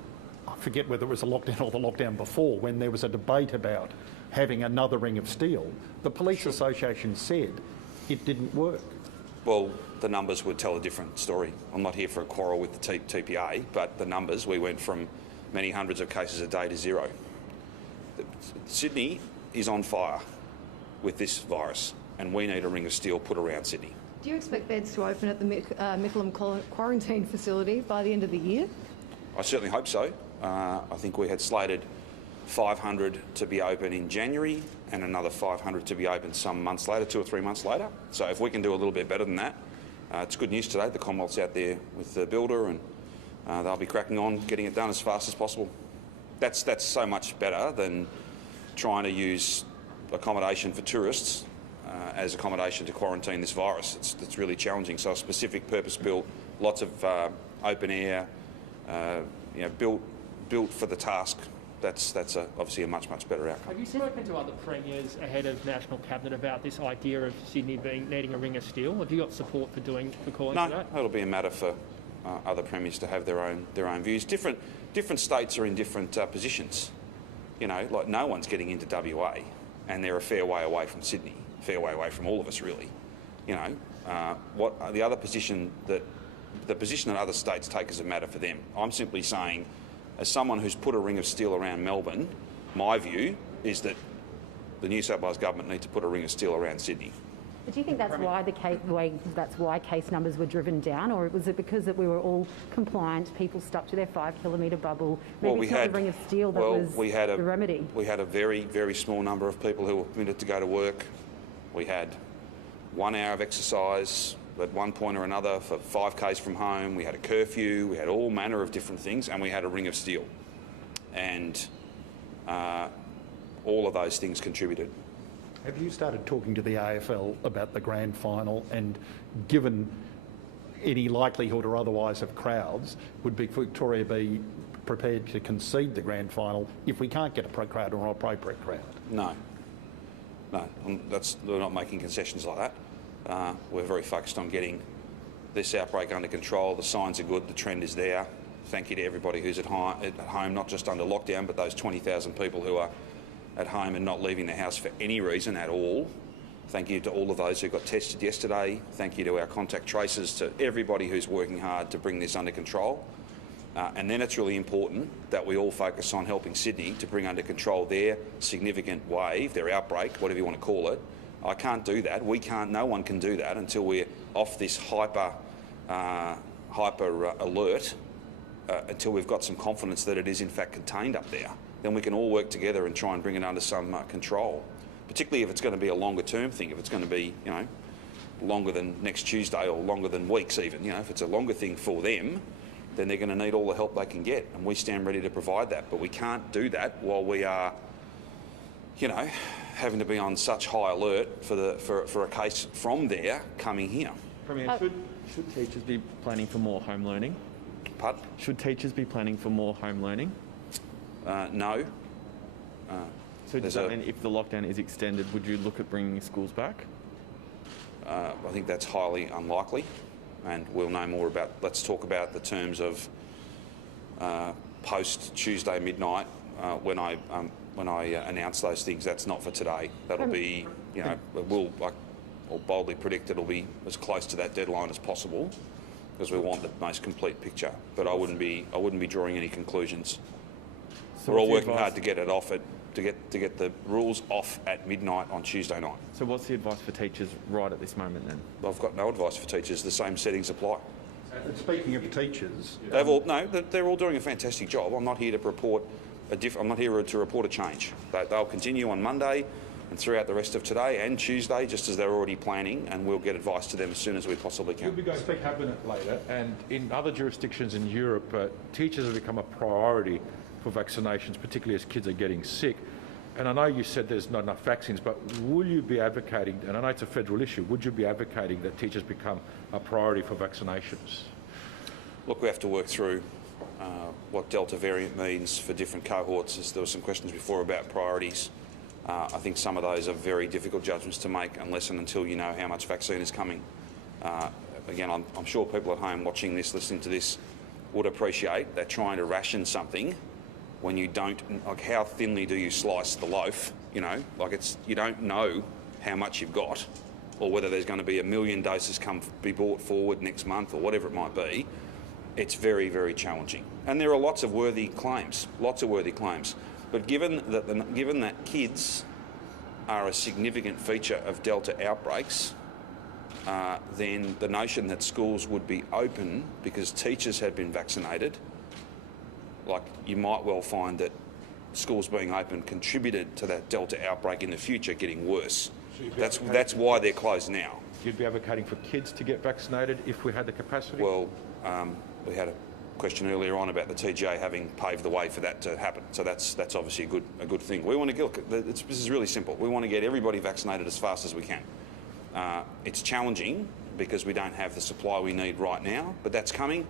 forget whether it was a lockdown or the lockdown before, when there was a debate about having another ring of steel, the Police Association said it didn't work. Well, the numbers would tell a different story. I'm not here for a quarrel with the TPA, but the numbers, we went from many hundreds of cases a day to zero. Sydney is on fire with this virus, and we need a ring of steel put around Sydney. Do you expect beds to open at the Mickleham quarantine facility by the end of the year? I certainly hope so. I think we had slated 500 to be open in January and another 500 to be open some months later, 2 or 3 months later. So if we can do a little bit better than that, it's good news today. The Commonwealth's out there with the builder, and they'll be cracking on getting it done as fast as possible. That's so much better than trying to use accommodation for tourists as accommodation to quarantine this virus. It's really challenging. So a specific purpose-built, lots of open air, built for the task. That's obviously a much better outcome. Have you spoken to other premiers ahead of National Cabinet about this idea of Sydney needing a ring of steel? Have you got support for calling for that? No, it'll be a matter for other premiers to have their own views. Different states are in different positions. You know, like no one's getting into WA, and they're a fair way away from Sydney, fair way away from all of us, really. You know, what the other position that other states take is a matter for them. I'm simply saying, as someone who's put a ring of steel around Melbourne, my view is that the New South Wales government need to put a ring of steel around Sydney. But do you think that's why case numbers were driven down, or was it because that we were all compliant, people stuck to their 5 kilometre bubble? Maybe it's not the ring of steel that was the remedy. We had a very small number of people who were permitted to go to work. We had 1 hour of exercise at one point or another for 5Ks from home. We had a curfew. We had all manner of different things, and we had a ring of steel. And all of those things contributed. Have you started talking to the AFL about the grand final, and given any likelihood or otherwise of crowds, would Victoria be prepared to concede the grand final if we can't get a crowd or an appropriate crowd? No, we're not making concessions like that. We're very focused on getting this outbreak under control. The signs are good, the trend is there. Thank you to everybody who's at home, not just under lockdown, but those 20,000 people who are at home and not leaving the house for any reason at all. Thank you to all of those who got tested yesterday. Thank you to our contact tracers, to everybody who's working hard to bring this under control. And then it's really important that we all focus on helping Sydney to bring under control their significant wave, their outbreak, whatever you want to call it. I can't do that. We can't. No one can do that until we're off this hyper alert. Until we've got some confidence that it is in fact contained up there, then we can all work together and try and bring it under some control. Particularly if it's going to be a longer term thing. If it's going to be, longer than next Tuesday or longer than weeks even. If it's a longer thing for them, then they're going to need all the help they can get, and we stand ready to provide that. But we can't do that while we are, having to be on such high alert for a case from there coming here. Premier, should teachers be planning for more home learning? Pardon? Should teachers be planning for more home learning? No. So does that mean if the lockdown is extended, would you look at bringing schools back? I think that's highly unlikely, and we'll know more about. Let's talk about the terms of post Tuesday midnight when I announce those things. That's not for today. That'll be, I'll boldly predict it'll be as close to that deadline as possible, because we want the most complete picture. But I wouldn't be drawing any conclusions. So we're all working hard to get it off to get the rules off at midnight on Tuesday night. So what's the advice for teachers right at this moment then? I've got no advice for teachers. The same settings apply. And speaking of teachers, they're all doing a fantastic job. I'm not here to report a change. They'll continue on Monday and throughout the rest of today and Tuesday, just as they're already planning, and we'll get advice to them as soon as we possibly can. We'll be going to Cabinet later, and in other jurisdictions in Europe, teachers have become a priority for vaccinations, particularly as kids are getting sick. And I know you said there's not enough vaccines, but will you be advocating, and I know it's a federal issue, would you be advocating that teachers become a priority for vaccinations? Look, we have to work through what Delta variant means for different cohorts. There were some questions before about priorities. I think some of those are very difficult judgments to make unless and until you know how much vaccine is coming. Again, I'm sure people at home watching this, listening to this, would appreciate that trying to ration something when you don't, like, how thinly do you slice the loaf? You know, like, you don't know how much you've got, or whether there's going to be 1 million doses be brought forward next month, or whatever it might be. It's very, very challenging, and there are lots of worthy claims. But given that kids are a significant feature of Delta outbreaks, then the notion that schools would be open because teachers had been vaccinated, like, you might well find that schools being open contributed to that Delta outbreak in the future getting worse. So that's why they're closed now. You'd be advocating for kids to get vaccinated if we had the capacity? Well, we had a question earlier on about the TGA having paved the way for that to happen. So that's obviously a good thing. We want to look. This is really simple. We want to get everybody vaccinated as fast as we can. It's challenging because we don't have the supply we need right now, but that's coming.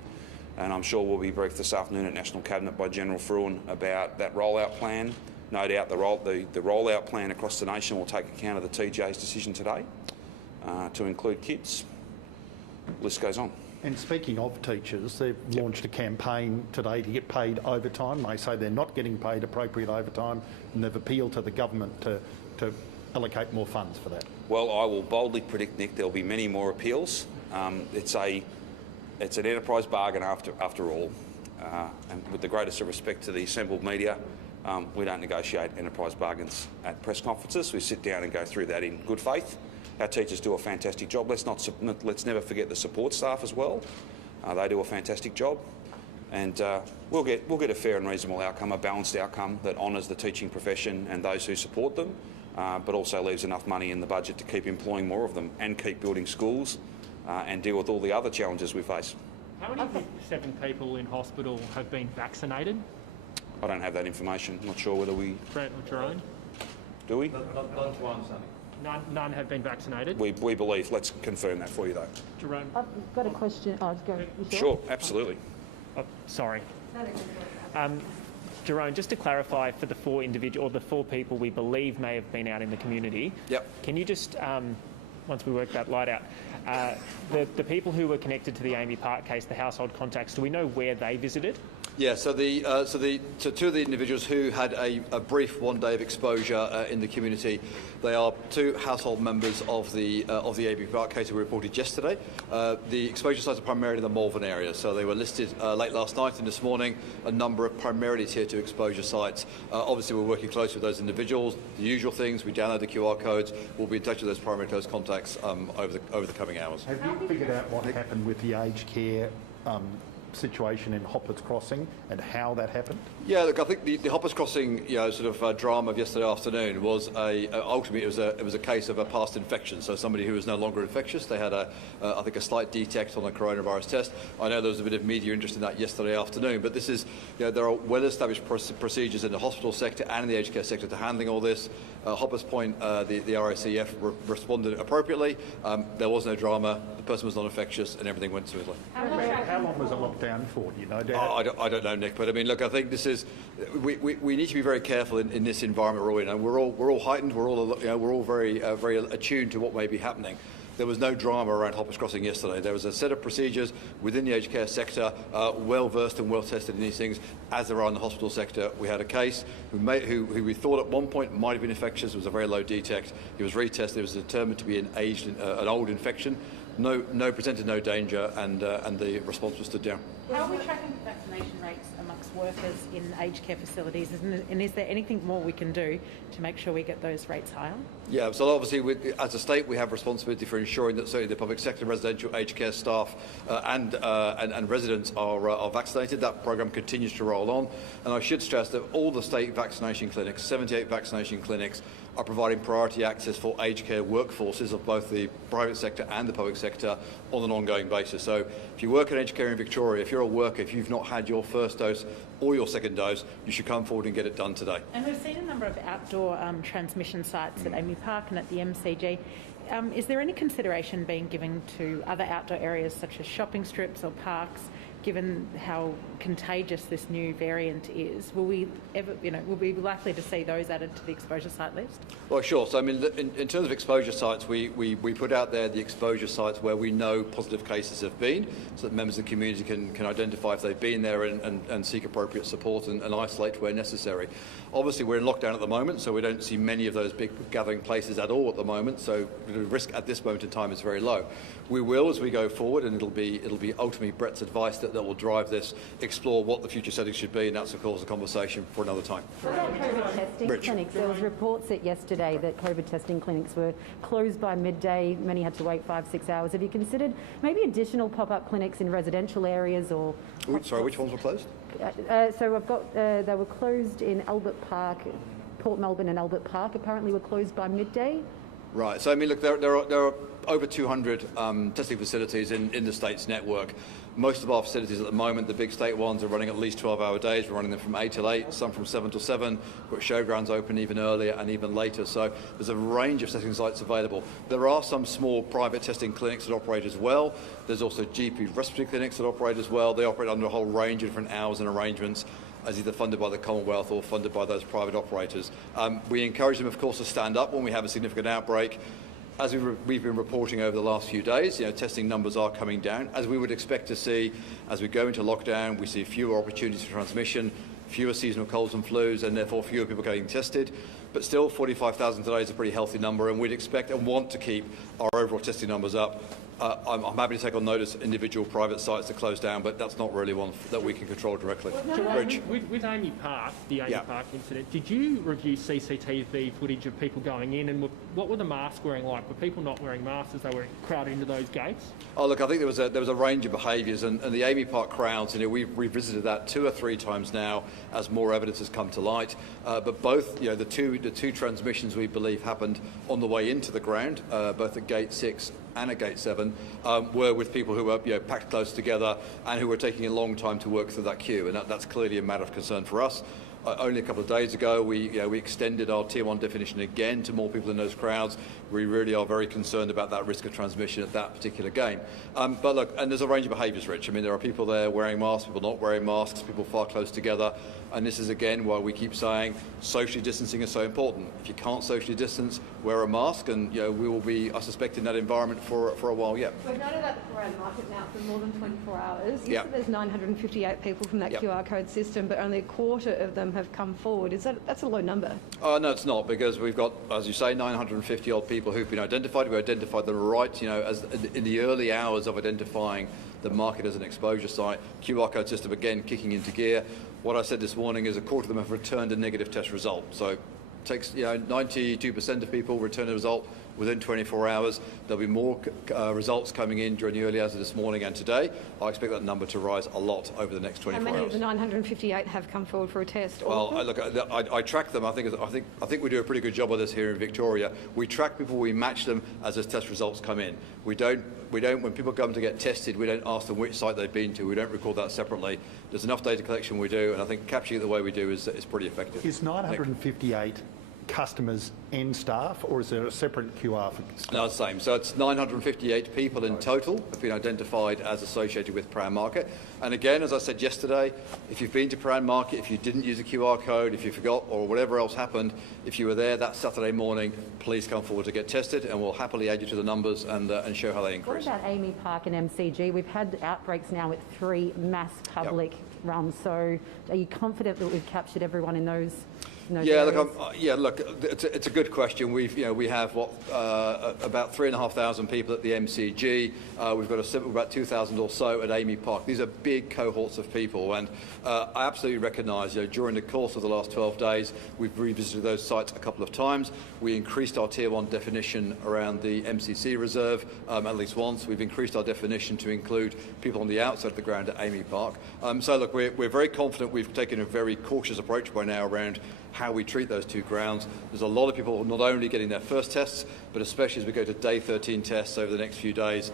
And I'm sure we'll be briefed this afternoon at National Cabinet by General Fruin about that rollout plan. No doubt the rollout plan across the nation will take account of the TGA's decision today to include kids. The list goes on. And speaking of teachers, they've launched a campaign today to get paid overtime. They say they're not getting paid appropriate overtime, and they've appealed to the government to allocate more funds for that. Well, I will boldly predict, Nick, there'll be many more appeals. It's an enterprise bargain after all. And with the greatest of respect to the assembled media, we don't negotiate enterprise bargains at press conferences. We sit down and go through that in good faith. Our teachers do a fantastic job. Let's never forget the support staff as well. They do a fantastic job, and we'll get a fair and reasonable outcome, a balanced outcome that honours the teaching profession and those who support them, but also leaves enough money in the budget to keep employing more of them and keep building schools and deal with all the other challenges we face. How many 7 people in hospital have been vaccinated? I don't have that information. I'm not sure whether we... Brent or Jerome? Do we? None to my understanding. None have been vaccinated? We believe. Let's confirm that for you, though. Jerome? I've got a question. Oh, go. You sure, absolutely. Oh, sorry. Jerome, just to clarify for the 4 people we believe may have been out in the community, can you just, once we work that light out, the people who were connected to the Amy Park case, the household contacts, do we know where they visited? Yeah, so two of the individuals who had a brief 1 day of exposure in the community, they are 2 household members of the AB Park case we reported yesterday. The exposure sites are primarily in the Malvern area, so they were listed late last night and this morning, a number of primarily Tier 2 exposure sites. Obviously, we're working closely with those individuals. The usual things, we download the QR codes, we'll be in touch with those primary close contacts over the coming hours. Have you figured out what happened with the aged care situation in Hoppers Crossing and how that happened? Yeah, look, I think the Hoppers Crossing, drama of yesterday afternoon was ultimately it was a case of a past infection. So somebody who was no longer infectious, they had I think a slight detect on a coronavirus test. I know there was a bit of media interest in that yesterday afternoon, but this is, there are well-established procedures in the hospital sector and in the aged care sector to handling all this. Hoppers Point, the RACF responded appropriately. There was no drama. The person was not infectious, and everything went smoothly. How long was it locked down for? Do you know, Dad? I don't know, Nick. But I mean, look, I think this is we need to be very careful in this environment we're all in. And we're all heightened. We're all very attuned to what may be happening. There was no drama around Hoppers Crossing yesterday. There was a set of procedures within the aged care sector, well-versed and well-tested in these things, as there are in the hospital sector. We had a case who we thought at one point might have been infectious. It was a very low detect. He was retested. It was determined to be an old infection. Presented no danger, and the response was stood down. How are we tracking vaccination rates amongst workers in aged care facilities? And is there anything more we can do to make sure we get those rates higher? Yeah, so obviously, as a state, we have responsibility for ensuring that certainly the public sector, residential aged care staff and residents are vaccinated. That programme continues to roll on. And I should stress that all the state vaccination clinics, 78 vaccination clinics, are providing priority access for aged care workforces of both the private sector and the public sector on an ongoing basis. So if you work in aged care in Victoria, if you're a worker, if you've not had your first dose or your second dose, you should come forward and get it done today. And we've seen a number of outdoor transmission sites at Amy Park and at the MCG. Is there any consideration being given to other outdoor areas such as shopping strips or parks given how contagious this new variant is, will we ever, will we be likely to see those added to the exposure site list? Well, sure. So, I mean, in terms of exposure sites, we put out there the exposure sites where we know positive cases have been, so that members of the community can identify if they've been there and seek appropriate support and isolate where necessary. Obviously, we're in lockdown at the moment, so we don't see many of those big gathering places at all at the moment, so the risk at this moment in time is very low. We will, as we go forward, and it'll be ultimately Brett's advice that will drive this, explore what the future settings should be, and that's, of course, a conversation for another time. What about COVID testing clinics? There was reports that yesterday that COVID testing clinics were closed by midday. Many had to wait 5-6 hours. Have you considered maybe additional pop-up clinics in residential areas or... Sorry, which ones were closed? So I've got, they were closed in Albert Park, Port Melbourne and Albert Park apparently were closed by midday. Right. So, I mean, look, there are over 200 testing facilities in the state's network. Most of our facilities at the moment, the big state ones, are running at least 12-hour days. We're running them from 8 till 8, some from 7 till 7. We've got showgrounds open even earlier and even later. So there's a range of testing sites available. There are some small private testing clinics that operate as well. There's also GP respiratory clinics that operate as well. They operate under a whole range of different hours and arrangements, as either funded by the Commonwealth or funded by those private operators. We encourage them, of course, to stand up when we have a significant outbreak. As we've been reporting over the last few days, testing numbers are coming down. As we would expect to see, as we go into lockdown, we see fewer opportunities for transmission, fewer seasonal colds and flus, and therefore fewer people getting tested. But still, 45,000 today is a pretty healthy number, and we'd expect and want to keep our overall testing numbers up. I'm happy to take on notice individual private sites to close down, but that's not really one that we can control directly. With Amy Park, the Amy Park incident, did you review CCTV footage of people going in, and what were the masks wearing like? Were people not wearing masks as they were crowded into those gates? Oh, look, I think there was a range of behaviours, and the Amy Park crowds, we've revisited that 2 or 3 times now as more evidence has come to light. But both, the two transmissions we believe happened on the way into the ground, both at Gate 6 and at Gate 7, were with people who were packed close together and who were taking a long time to work through that queue, and that's clearly a matter of concern for us. Only a couple of days ago, we extended our Tier 1 definition again to more people in those crowds. We really are very concerned about that risk of transmission at that particular game. But look, and there's a range of behaviours, Rich. I mean, there are people there wearing masks, people not wearing masks, people far close together. And this is, again, why we keep saying socially distancing is so important. If you can't socially distance, wear a mask, and we will be, I suspect, in that environment for a while yet. We've known about the Koran market now for more than 24 hours. Yeah. There's 958 people from that QR code system, but only a quarter of them have come forward. That's a low number? No, it's not, because we've got, as you say, 950 odd people who've been identified. We identified them right, as in the early hours of identifying the market as an exposure site. QR code system again kicking into gear. What I said this morning is a quarter of them have returned a negative test result. So it takes 92% of people return a result within 24 hours. There'll be more results coming in during the early hours of this morning and today. I expect that number to rise a lot over the next 24 hours. How many of the 958 have come forward for a test? Well, I track them. I think we do a pretty good job of this here in Victoria. We track people, we match them as those test results come in. We don't. When people come to get tested, we don't ask them which site they've been to. We don't record that separately. There's enough data collection we do, and I think capturing it the way we do is pretty effective. Is 958 customers and staff, or is there a separate QR for staff? No, it's the same. So it's 958 people in total have been identified as associated with Prahran Market. And again, as I said yesterday, if you've been to Prahran Market, if you didn't use a QR code, if you forgot, or whatever else happened, if you were there that Saturday morning, please come forward to get tested, and we'll happily add you to the numbers and show how they increase. What about Amy Park and MCG? We've had outbreaks now with 3 mass public runs. So are you confident that we've captured everyone in those? Look, it's a good question. We have about 3,500 people at the MCG. We've got about 2,000 or so at Amy Park. These are big cohorts of people, and I absolutely recognise, during the course of the last 12 days, we've revisited those sites a couple of times. We increased our Tier 1 definition around the MCC reserve at least once. We've increased our definition to include people on the outside of the ground at Amy Park. So look, we're very confident. We've taken a very cautious approach by now around how we treat those 2 grounds. There's a lot of people not only getting their first tests, but especially as we go to day 13 tests over the next few days,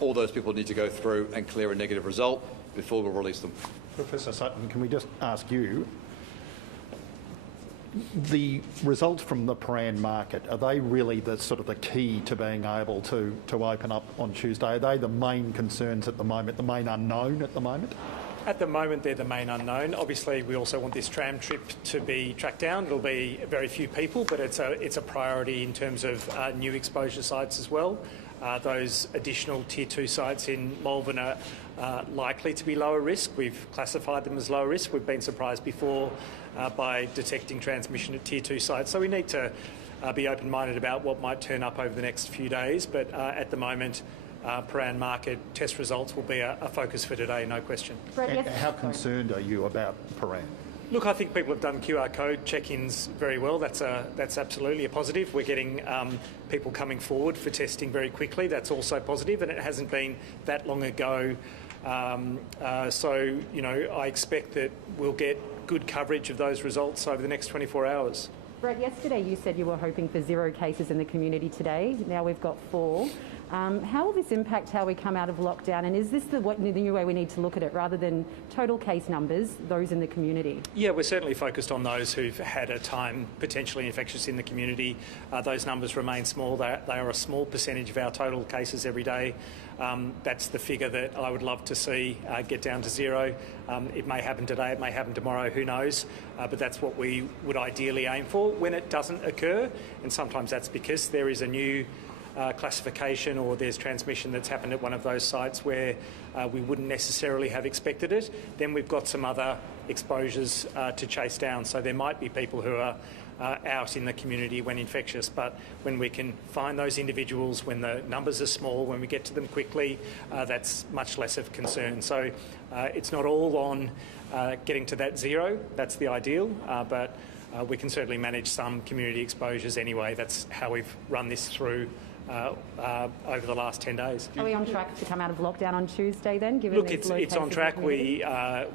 all those people need to go through and clear a negative result before we'll release them. Professor Sutton, can we just ask you, The results from the Paran market, are they really the sort of the key to being able to open up on Tuesday? Are they the main concerns at the moment, the main unknown at the moment? At the moment, they're the main unknown. Obviously, we also want this tram trip to be tracked down. It'll be very few people, but it's a priority in terms of new exposure sites as well. Those additional Tier 2 sites in Melbourne are likely to be lower risk. We've classified them as lower risk. We've been surprised before by detecting transmission at Tier 2 sites. So we need to be open-minded about what might turn up over the next few days. But at the moment, Paran market test results will be a focus for today, no question. How concerned are you about Paran? Look, I think people have done QR code check-ins very well. That's absolutely a positive. We're getting people coming forward for testing very quickly. That's also positive, and it hasn't been that long ago. So, you know, I expect that we'll get good coverage of those results over the next 24 hours. Brett, yesterday you said you were hoping for 0 cases in the community today. Now we've got 4. How will this impact how we come out of lockdown? And is this the new way we need to look at it, rather than total case numbers, those in the community? Yeah, we're certainly focused on those who've had a time potentially infectious in the community. Those numbers remain small. They are a small percentage of our total cases every day. That's the figure that I would love to see get down to 0. It may happen today, it may happen tomorrow, who knows? But that's what we would ideally aim for. When it doesn't occur, and sometimes that's because there is a new classification or there's transmission that's happened at one of those sites where we wouldn't necessarily have expected it, then we've got some other exposures to chase down. So there might be people who are out in the community when infectious, but when we can find those individuals, when the numbers are small, when we get to them quickly, that's much less of concern. So it's not all on getting to that 0, that's the ideal, but we can certainly manage some community exposures anyway. That's how we've run this through over the last 10 days. Are we on track to come out of lockdown on Tuesday then? Given Look, it's on track. We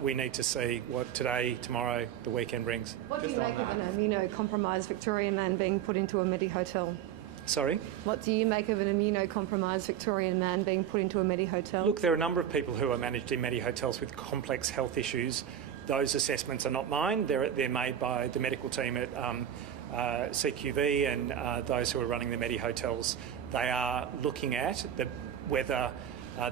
need to see what today, tomorrow, the weekend brings. What do you make of an immunocompromised Victorian man being put into a Medi hotel? Sorry? What do you make of an immunocompromised Victorian man being put into a Medi hotel? Look, there are a number of people who are managed in Medi hotels with complex health issues. Those assessments are not mine. They're made by the medical team at CQV and those who are running the Medi hotels. They are looking at whether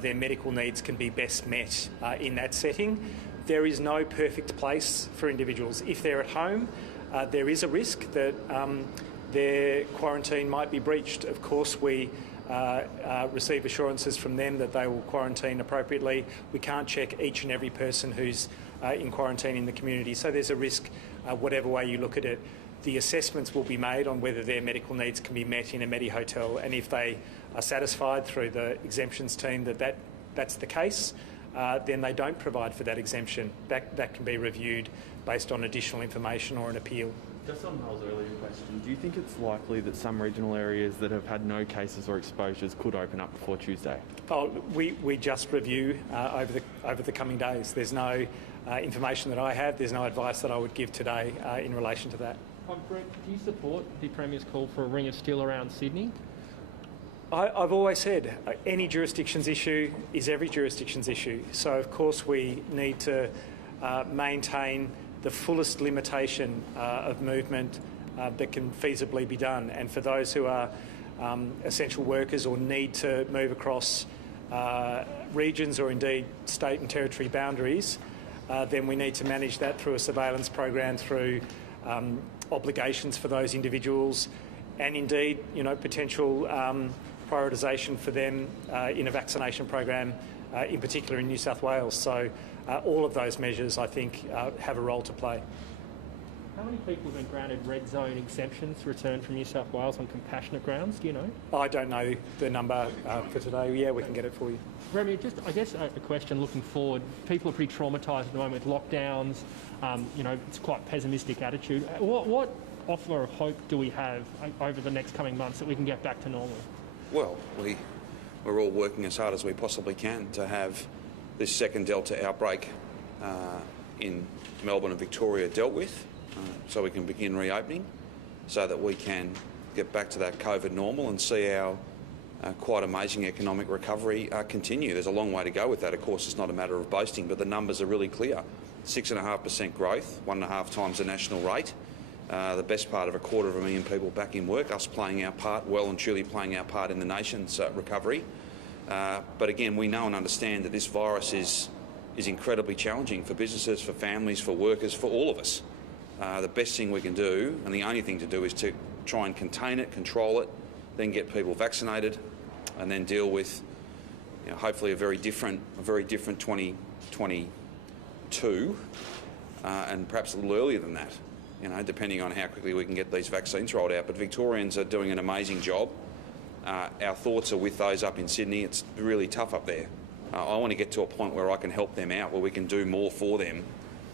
their medical needs can be best met in that setting. There is no perfect place for individuals. If they're at home, there is a risk that their quarantine might be breached. Of course, we receive assurances from them that they will quarantine appropriately. We can't check each and every person who's in quarantine in the community. So there's a risk whatever way you look at it. The assessments will be made on whether their medical needs can be met in a Medi hotel, and if they are satisfied through the exemptions team that that's the case, then they don't provide for that exemption. That can be reviewed based on additional information or an appeal. Just on Mel's earlier question, do you think it's likely that some regional areas that have had no cases or exposures could open up before Tuesday? Oh, we just review over the coming days. There's no information that I have. There's no advice that I would give today in relation to that. Brett, do you support the Premier's call for a ring of steel around Sydney? I've always said any jurisdiction's issue is every jurisdiction's issue. So, of course, we need to maintain the fullest limitation of movement that can feasibly be done. And for those who are essential workers or need to move across regions or indeed state and territory boundaries, then we need to manage that through a surveillance program, through obligations for those individuals, and indeed, potential prioritisation for them in a vaccination program, in particular in New South Wales. So all of those measures, I think, have a role to play. How many people have been granted red zone exemptions to return from New South Wales on compassionate grounds? Do you know? I don't know the number for today. Yeah, we can get it for you. Remy, just I guess a question looking forward. People are pretty traumatised at the moment with lockdowns. It's quite pessimistic attitude. What offer of hope do we have over the next coming months that we can get back to normal? Well, we're all working as hard as we possibly can to have this second Delta outbreak in Melbourne and Victoria dealt with, so we can begin reopening, so that we can get back to that COVID normal and see our quite amazing economic recovery continue. There's a long way to go with that. Of course, it's not a matter of boasting, but the numbers are really clear. 6.5% growth, 1.5 times the national rate. the best part of 250,000 people back in work, us playing our part, well and truly playing our part in the nation's recovery. But again, we know and understand that this virus is incredibly challenging for businesses, for families, for workers, for all of us. The best thing we can do, and the only thing to do, is to try and contain it, control it, then get people vaccinated, and then deal with, hopefully a very different 2022, and perhaps a little earlier than that, depending on how quickly we can get these vaccines rolled out. But Victorians are doing an amazing job. Our thoughts are with those up in Sydney. It's really tough up there. I want to get to a point where I can help them out, where we can do more for them,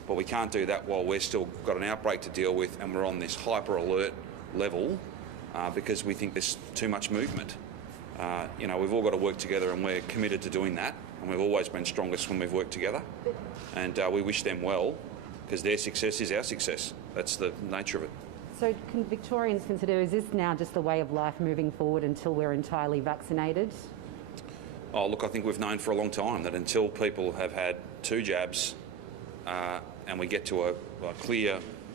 but we can't do that while we're still got an outbreak to deal with and we're on this hyper alert level because we think there's too much movement. We've all got to work together, and we're committed to doing that, and we've always been strongest when we've worked together, and we wish them well, because their success is our success. That's the nature of it. So can Victorians consider, is this now just the way of life moving forward until we're entirely vaccinated? Oh, look, I think we've known for a long time that until people have had 2 jabs and we get to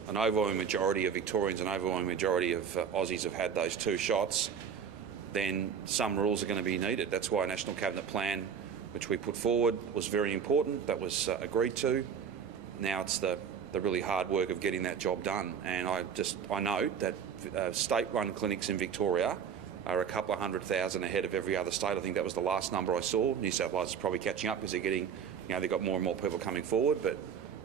an overwhelming majority of Victorians, an overwhelming majority of Aussies have had those 2 shots, then some rules are going to be needed. That's why a National Cabinet plan, which we put forward, was very important. That was agreed to. Now it's the really hard work of getting that job done. And I note that state-run clinics in Victoria are a couple of 100,000 ahead of every other state. I think that was the last number I saw. New South Wales is probably catching up because they're getting, they've got more and more people coming forward. But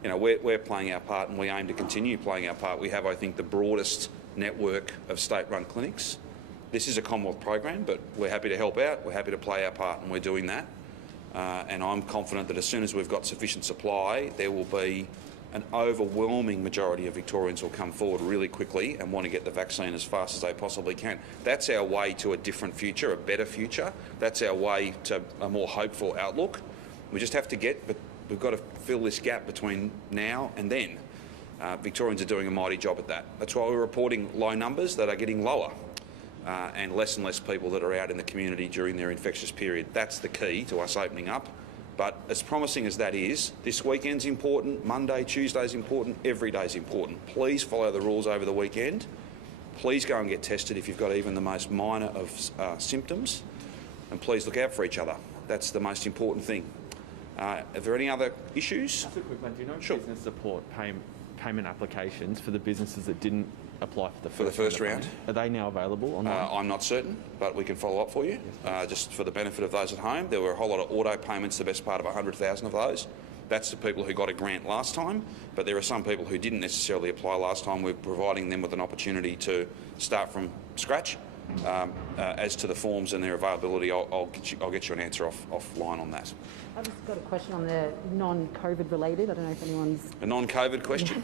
we're playing our part, and we aim to continue playing our part. We have, I think, the broadest network of state-run clinics. This is a Commonwealth program, but we're happy to help out. We're happy to play our part, and we're doing that. And I'm confident that as soon as we've got sufficient supply, there will be an overwhelming majority of Victorians will come forward really quickly and want to get the vaccine as fast as they possibly can. That's our way to a different future, a better future. That's our way to a more hopeful outlook. We just have to we've got to fill this gap between now and then. Victorians are doing a mighty job at that. That's why we're reporting low numbers that are getting lower. And less people that are out in the community during their infectious period. That's the key to us opening up. But as promising as that is, this weekend's important, Monday, Tuesday's important, every day's important. Please follow the rules over the weekend. Please go and get tested if you've got even the most minor of symptoms. And please look out for each other. That's the most important thing. Are there any other issues? Just a quick one. Do you know Sure. business support payment applications for the businesses that didn't apply for the first round? Are they now available online? I'm not certain, but we can follow up for you. Just for the benefit of those at home, there were a whole lot of auto payments, the best part of 100,000 of those. That's the people who got a grant last time, but there are some people who didn't necessarily apply last time. We're providing them with an opportunity to start from scratch. As to the forms and their availability, I'll get you an answer offline on that. I've just got a question on the non-COVID related. I don't know if anyone's... A non-COVID question?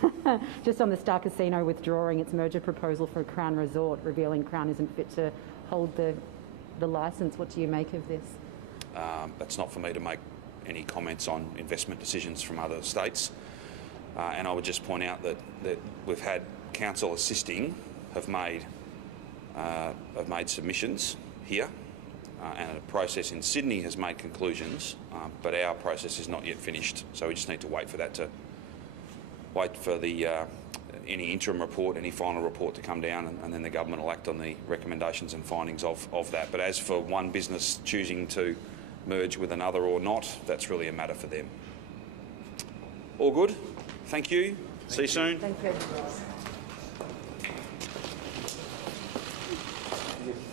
Just on the Star Casino withdrawing its merger proposal for a Crown Resort, revealing Crown isn't fit to hold the licence. What do you make of this? That's not for me to make any comments on investment decisions from other states. And I would just point out that we've had council assisting have made submissions here, and a process in Sydney has made conclusions, but our process is not yet finished. So we just need to wait for that any interim report, any final report to come down, and then the government will act on the recommendations and findings of that. But as for one business choosing to merge with another or not, that's really a matter for them. All good? Thank you. See you soon. Thank you.